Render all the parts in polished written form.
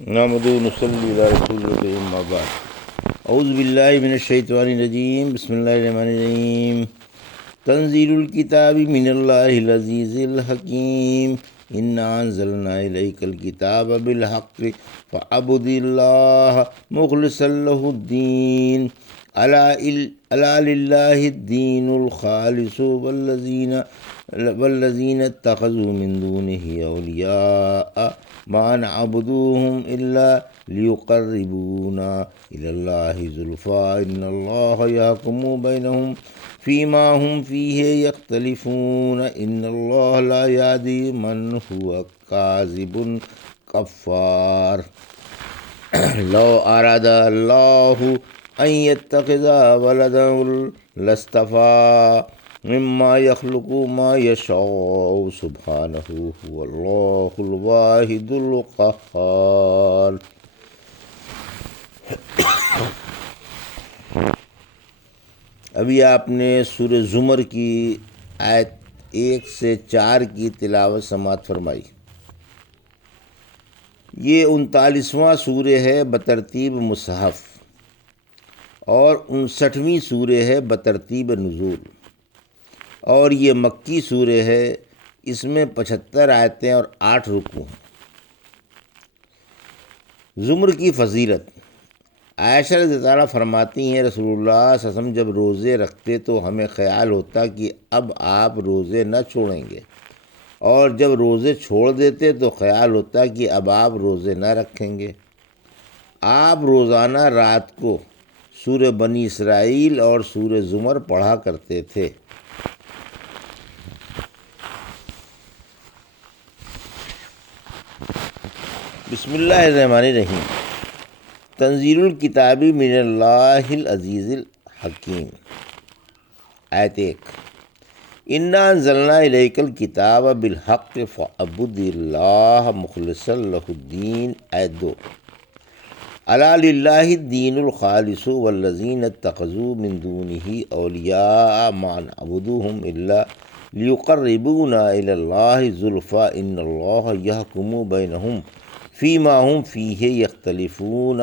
نحمدہ و نصلی علی رسول اللہ اما بعد اعوذ باللہ من الشیطان الرجیم بسم اللہ الرحمن الرحیم تنزیل الکتاب من اللہ العزیز الحکیم انا انزلنا الیک الکتاب بالحق فاعبد اللہ مخلصا لہ الدین الا للہ الدین الخالص والذین اتخذوا من دونہ اولیاء ما نعبدوهم إلا ليقربونا إلى الله زلفى إن الله يحكم بينهم فيما هم فيه يختلفون إن الله لا يهدي من هو كاذب كفار لو أراد الله أن يتخذ ولدا لاصطفى مما يخلق ما يشاء سبحانه هو الله الواحد القهار. ابھی آپ نے سورہ زمر کی آیت 1 سے 4 کی تلاوت سماعت فرمائی. یہ 39واں سورہ ہے بترتیب مصحف اور 59ویں سورہ ہے بترتیب نزول، اور یہ مکی سورہ ہے. اس میں 75 آیتیں اور 8 رکوع ہیں. زمر کی فضیلت. عائشہ رضی اللہ عنہا فرماتی ہیں رسول اللہ صلی اللہ علیہ وسلم جب روزے رکھتے تو ہمیں خیال ہوتا کہ اب آپ روزے نہ چھوڑیں گے، اور جب روزے چھوڑ دیتے تو خیال ہوتا کہ اب آپ روزے نہ رکھیں گے. آپ روزانہ رات کو سورہ بنی اسرائیل اور سورہ زمر پڑھا کرتے تھے. بسم اللہ الرحمن الرحیم. تنزیل الکتاب من اللہ العزیز الحکیم. آیت 1. انا انزلنا الیک الکتاب بالحق فاعبد اللہ مخلصا لہ الدین. آیت 2. الا للہ الدین الخالص والذین اتخذوا من دونہ اولیاء ما نعبدوہم الا لیقربونا الی اللہ زلفی ان اللہ یحکم بینہم فیما هم فیہ یختلفون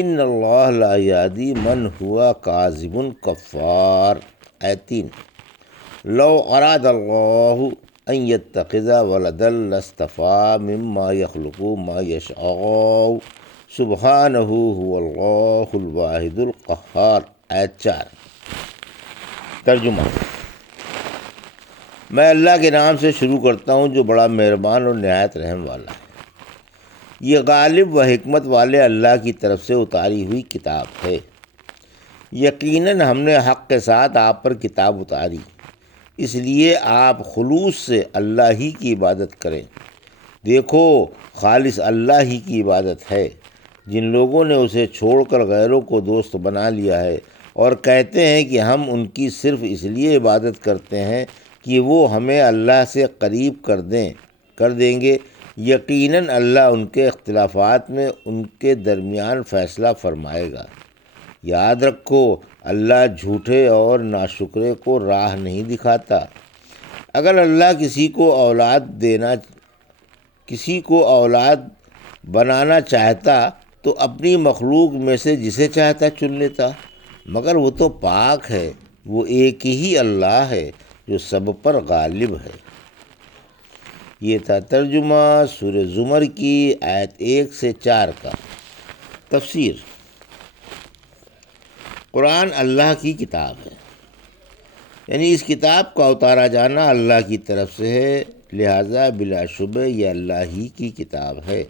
ان اللہ لا یہدی من ہوا کاذب کفار. آیت 3. لو اراد اللہ ان یتخذ ولدا لاصطفى مما یخلق ما یشاء سبحانہ هو اللہ الواحد القہار. آیت 4. ترجمہ. میں اللہ کے نام سے شروع کرتا ہوں جو بڑا مہربان اور نہایت رحم والا ہے. یہ غالب و حکمت والے اللہ کی طرف سے اتاری ہوئی کتاب ہے. یقیناً ہم نے حق کے ساتھ آپ پر کتاب اتاری، اس لیے آپ خلوص سے اللہ ہی کی عبادت کریں. دیکھو، خالص اللہ ہی کی عبادت ہے. جن لوگوں نے اسے چھوڑ کر غیروں کو دوست بنا لیا ہے اور کہتے ہیں کہ ہم ان کی صرف اس لیے عبادت کرتے ہیں کہ وہ ہمیں اللہ سے قریب کر دیں گے، یقیناً اللہ ان کے اختلافات میں ان کے درمیان فیصلہ فرمائے گا. یاد رکھو، اللہ جھوٹے اور ناشکرے کو راہ نہیں دکھاتا. اگر اللہ کسی کو اولاد بنانا چاہتا تو اپنی مخلوق میں سے جسے چاہتا چن لیتا، مگر وہ تو پاک ہے. وہ ایک ہی اللہ ہے جو سب پر غالب ہے. یہ تھا ترجمہ سورہ زمر کی آیت 1 سے 4 کا. تفسیر. قرآن اللہ کی کتاب ہے، یعنی اس کتاب کا اتارا جانا اللہ کی طرف سے ہے، لہٰذا بلا شبہ یہ اللہ ہی کی کتاب ہے.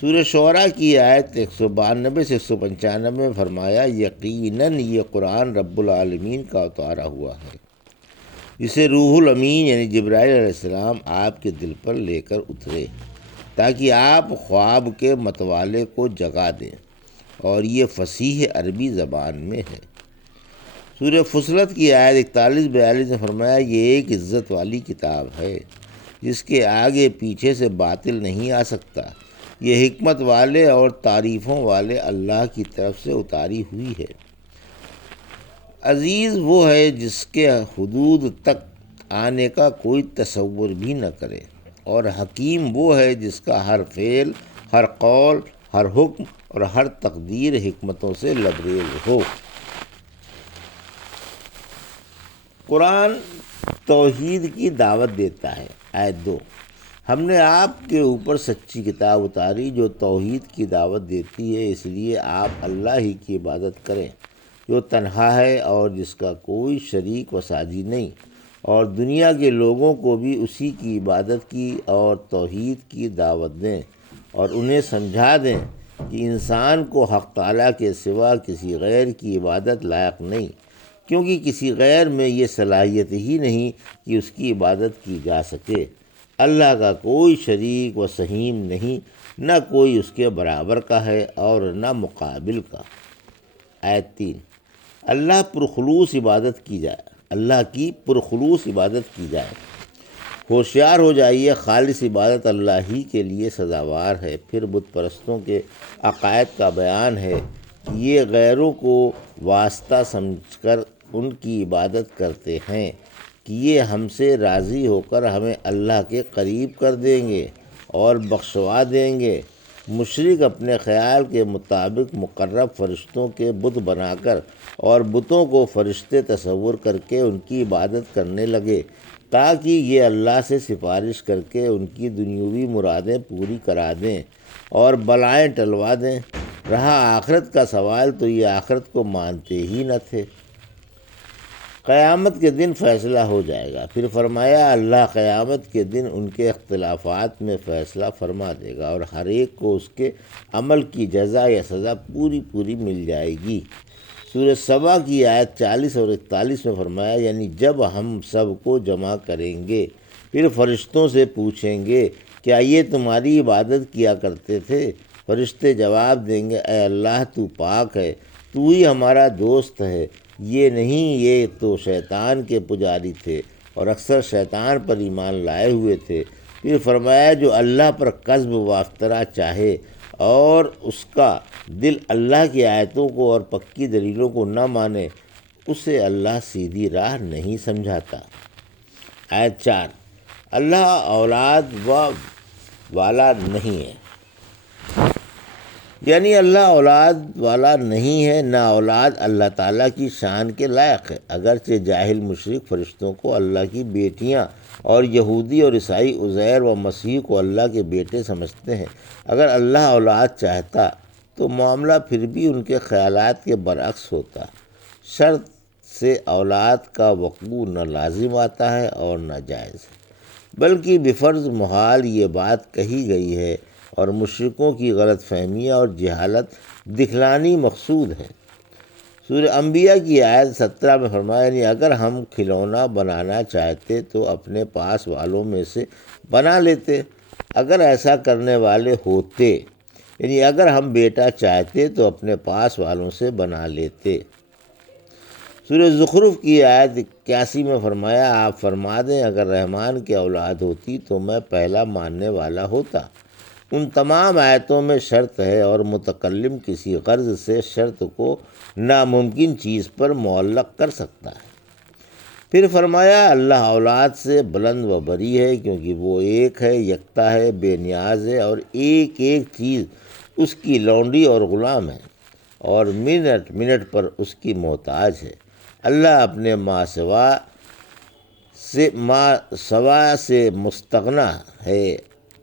سورہ شعراء کی آیت 192 سے 195 میں فرمایا یقیناً یہ قرآن رب العالمین کا اتارا ہوا ہے، جسے روح الامین یعنی جبرائیل علیہ السلام آپ کے دل پر لے کر اترے تاکہ آپ خواب کے متوالے کو جگا دیں، اور یہ فصیح عربی زبان میں ہے. سورہ فصلت کی آیت 41-42 میں فرمایا یہ ایک عزت والی کتاب ہے جس کے آگے پیچھے سے باطل نہیں آ سکتا. یہ حکمت والے اور تعریفوں والے اللہ کی طرف سے اتاری ہوئی ہے. عزیز وہ ہے جس کے حدود تک آنے کا کوئی تصور بھی نہ کرے، اور حکیم وہ ہے جس کا ہر فعل ہر قول، ہر حکم اور ہر تقدیر حکمتوں سے لبریز ہو۔ قرآن توحید کی دعوت دیتا ہے۔ آیت 2، ہم نے آپ کے اوپر سچی کتاب اتاری جو توحید کی دعوت دیتی ہے، اس لیے آپ اللہ ہی کی عبادت کریں جو تنہا ہے اور جس کا کوئی شریک و ساجی نہیں، اور دنیا کے لوگوں کو بھی اسی کی عبادت کی اور توحید کی دعوت دیں، اور انہیں سمجھا دیں کہ انسان کو حق تعالیٰ کے سوا کسی غیر کی عبادت لائق نہیں، کیونکہ کسی غیر میں یہ صلاحیت ہی نہیں کہ اس کی عبادت کی جا سکے۔ اللہ کا کوئی شریک و سہیم نہیں، نہ کوئی اس کے برابر کا ہے اور نہ مقابل کا۔ آیت 3، اللہ پرخلوص عبادت کی جائے، اللہ کی پرخلوص عبادت کی جائے۔ ہوشیار ہو جائیے، خالص عبادت اللہ ہی کے لیے سزاوار ہے۔ پھر بت پرستوں کے عقائد کا بیان ہے کہ یہ غیروں کو واسطہ سمجھ کر ان کی عبادت کرتے ہیں کہ یہ ہم سے راضی ہو کر ہمیں اللہ کے قریب کر دیں گے اور بخشوا دیں گے۔ مشرک اپنے خیال کے مطابق مقرب فرشتوں کے بت بنا کر اور بتوں کو فرشتے تصور کر کے ان کی عبادت کرنے لگے تاکہ یہ اللہ سے سفارش کر کے ان کی دنیاوی مرادیں پوری کرا دیں اور بلائیں ٹلوا دیں۔ رہا آخرت کا سوال تو یہ آخرت کو مانتے ہی نہ تھے۔ قیامت کے دن فیصلہ ہو جائے گا۔ پھر فرمایا اللہ قیامت کے دن ان کے اختلافات میں فیصلہ فرما دے گا اور ہر ایک کو اس کے عمل کی جزا یا سزا پوری پوری مل جائے گی۔ سورہ سبا کی آیت 40 اور 41 میں فرمایا یعنی جب ہم سب کو جمع کریں گے پھر فرشتوں سے پوچھیں گے کیا یہ تمہاری عبادت کیا کرتے تھے؟ فرشتے جواب دیں گے اے اللہ تو پاک ہے، تو ہی ہمارا دوست ہے، یہ نہیں، یہ تو شیطان کے پجاری تھے اور اکثر شیطان پر ایمان لائے ہوئے تھے۔ پھر فرمایا جو اللہ پر کذب و افطرا چاہے اور اس کا دل اللہ کی آیتوں کو اور پکی دلیلوں کو نہ مانے، اسے اللہ سیدھی راہ نہیں سمجھاتا۔ آیت 4، اللہ اولاد والا نہیں ہے، یعنی اللہ اولاد والا نہیں ہے، نہ اولاد اللہ تعالیٰ کی شان کے لائق ہے۔ اگرچہ جاہل مشرک فرشتوں کو اللہ کی بیٹیاں اور یہودی اور عیسائی عزیر و مسیح کو اللہ کے بیٹے سمجھتے ہیں، اگر اللہ اولاد چاہتا تو معاملہ پھر بھی ان کے خیالات کے برعکس ہوتا۔ شرط سے اولاد کا وقوع نہ لازم آتا ہے اور نہ جائز ہے، بلکہ بفرض محال یہ بات کہی گئی ہے اور مشرکوں کی غلط فہمیاں اور جہالت دکھلانی مقصود ہے۔ سورہ انبیاء کی آیت 17 میں فرمایا یعنی اگر ہم کھلونا بنانا چاہتے تو اپنے پاس والوں میں سے بنا لیتے، اگر ایسا کرنے والے ہوتے، یعنی اگر ہم بیٹا چاہتے تو اپنے پاس والوں سے بنا لیتے۔ سورہ زخرف کی آیت 81 میں فرمایا آپ فرما دیں اگر رحمان کی اولاد ہوتی تو میں پہلا ماننے والا ہوتا۔ ان تمام آیتوں میں شرط ہے اور متکلم کسی غرض سے شرط کو ناممکن چیز پر معلق کر سکتا ہے۔ پھر فرمایا اللہ اولاد سے بلند و بری ہے کیونکہ وہ ایک ہے، یکتا ہے، بے نیاز ہے اور ایک ایک چیز اس کی لونڈی اور غلام ہے اور منٹ منٹ پر اس کی محتاج ہے۔ اللہ اپنے ماں سوا سے مستغنی ہے،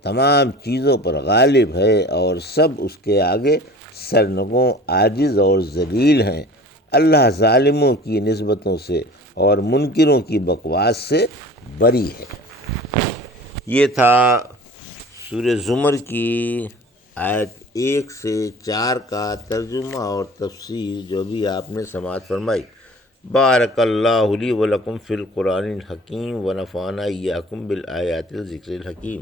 تمام چیزوں پر غالب ہے اور سب اس کے آگے سرنگوں، عاجز اور ذلیل ہیں۔ اللہ ظالموں کی نسبتوں سے اور منکروں کی بکواس سے بری ہے۔ یہ تھا سورہ زمر کی آیت 1 سے 4 کا ترجمہ اور تفسیر جو بھی آپ نے سماعت فرمائی۔ بارک اللہ لی و لکم فی القرآن الحکیم و نفعنا ایاکم بالآیات الذکر الحکیم۔